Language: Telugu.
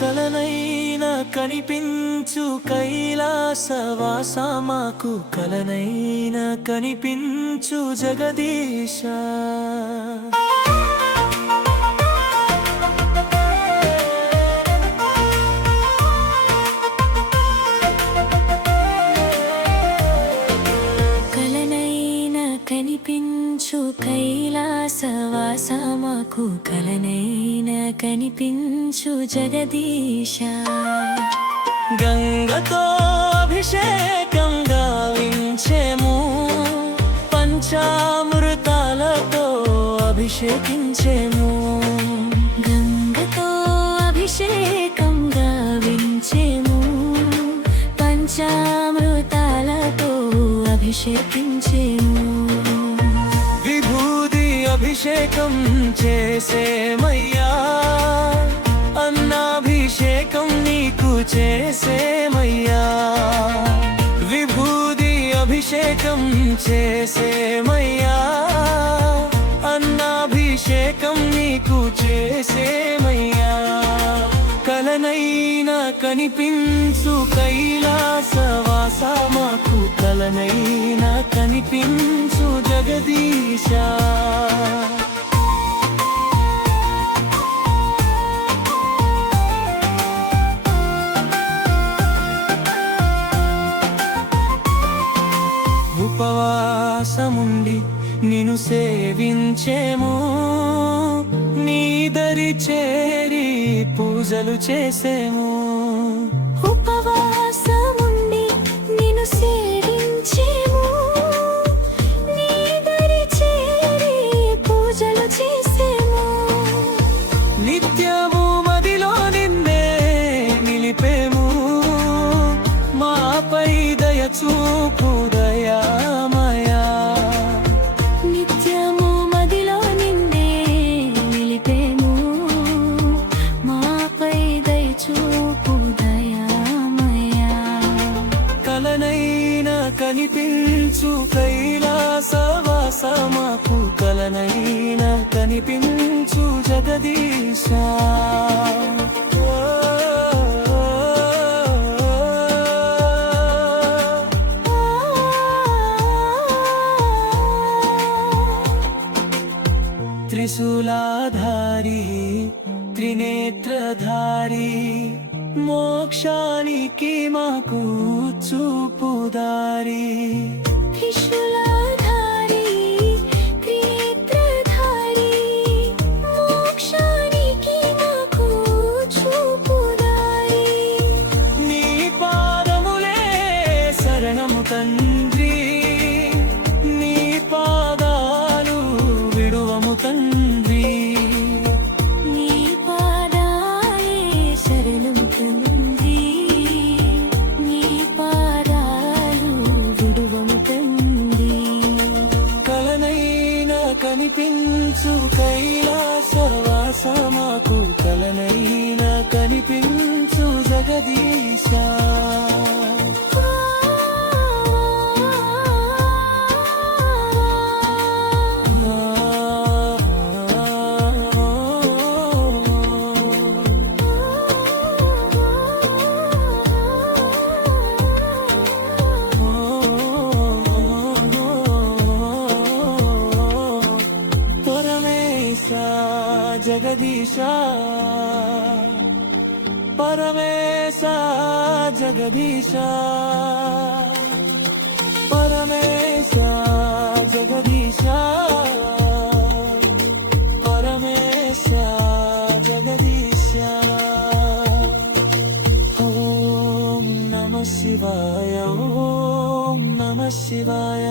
కలనైనా కనిపించు కైలాసవాస మాకు కలనైనా కనిపించు జగదీశ. కలనైనా కనిపించు కైలాసవాస మాకు కలనైనా కనిపించు జగదీశ. గంగతో అభిషేకం గావించెము, పంచామృతాలతో అభిషేకించెము. గంగతో అభిషేకం గావించెము, పంచామృతాలతో అభిషేకించెము. విభూది అభిషేకం చేసేమయ్యా, అన్నాభిషేకం నీకు చేసేమయ్యా. విభూది అభిషేకం చేసేమయ్యా, అన్నాభిషేకం నీకు చేసేమయ్యా. కలనైనా కనిపించు కైలాసవాస మాకు కలనైనా కనిపించు జగదీశ. ఉపవాసముండి నిన్ను సేవించేము, నీ దరి చేరి పూజలు చేసేము. ఉపవాసముండి నిన్ను సేవించేము, నీ దరి చేరి పూజలు చేసేము. నిత్యము మదిలో నిన్నే నిలిపేము, మాపై దయ చూపు దయామయా. నిత్యము మదిలో నిన్నే నిలిపేము, మాపై దయ చూపు దయామయా. కలనైనా కనిపించు కైలాసవాస మాకు కలనైనా కనిపించు జగదీశ. త్రిశూలాధారి త్రినేత్రధారి మోక్షానికి మాకు చూపుదారి. త్రిశూలధారి త్రినేత్రధారి మోక్షానికి మాకు చూపుదారి. నీ పాదములే శరణము తండ్రి, నీ పాదాలు విడువము తండ్రి. నీ పాదాలే శరణము తండ్రి, నీ పాదాలు విడువము తండ్రి. కలనైనా కనిపించు కైలాసవాస మాకు కలనైనా కనిపించు జగదీశ. జగదీశ పరమేశ జగదీశ పరమేశ జగదీశ పరమేశ జగదీశ. ఓం నమః శివాయ, ఓం నమః శివాయ.